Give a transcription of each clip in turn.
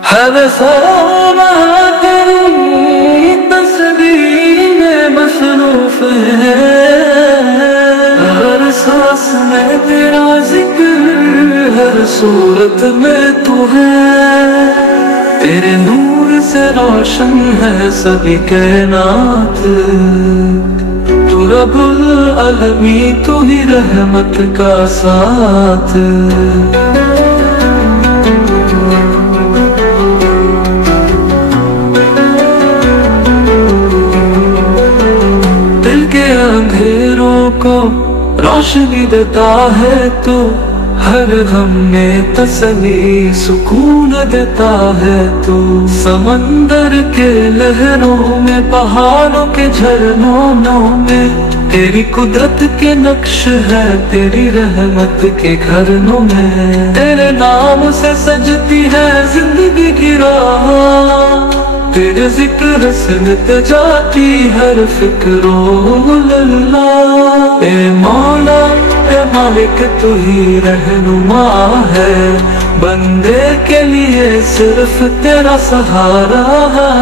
हर सामा तेरी तस्वीर में मसरूफ है, हर सांस में तेरा जिक्र, हर सूरत में तू है। तेरे नूर से रोशन है सभी कायनात, तू रब्बुल अलमी, तू ही रहमत का साथ। अंधेरों को रोशनी देता है तू, हर गम में तसल्ली सुकून देता है तू। समंदर के लहरों में, पहाड़ों के झरनों में तेरी कुदरत के नक्श है, तेरी रहमत के घरनों में। तेरे नाम से सजती है जिंदगी की राह, तेरे जिक्र से मिट जाती हर फिक्रो अल्लाह। ए मौला ए मालिक तू ही रहनुमा है, बंदे के लिए सिर्फ तेरा सहारा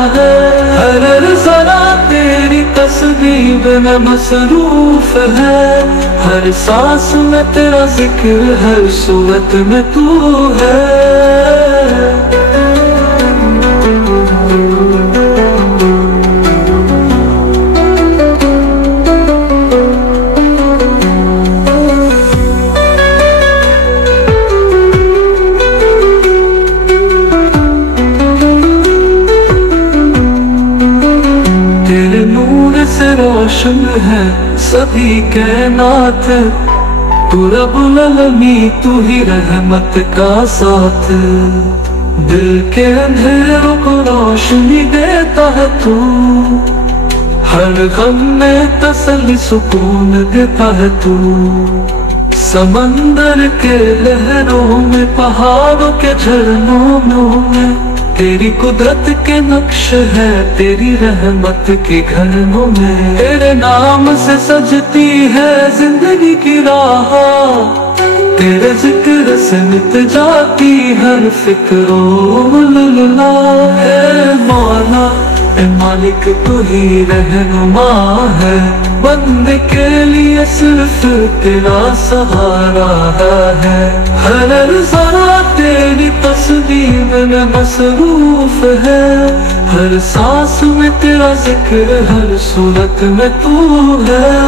है। हर जरा तेरी तस्वीर में मसरूफ है, हर सांस में तेरा जिक्र, हर सूरत में तू है। रोशन है सभी कायनात, तू रब्बुल अलमी, तू ही रहमत का साथ। दिल के अंधेरों को रोशनी देता है तू, हर गम में तसल्ली सुकून देता है तू। समंदर के लहरों में, पहाड़ों के झरनों में तेरी कुदरत के नक्श है, तेरी रहमत के घरनों में। तेरे नाम से सजती है जिंदगी की राह, तेरे जिक्र से मिट जाती हर फिक्रो अल्लाह। है मौला ए मालिक तू ही रहनुमा है, बंदे के लिए सिर्फ तेरा सहारा है। हर जरा तेरी तस्वीर में मसरूफ है, हर सांस में तेरा जिक्र, हर सूरत में तू है।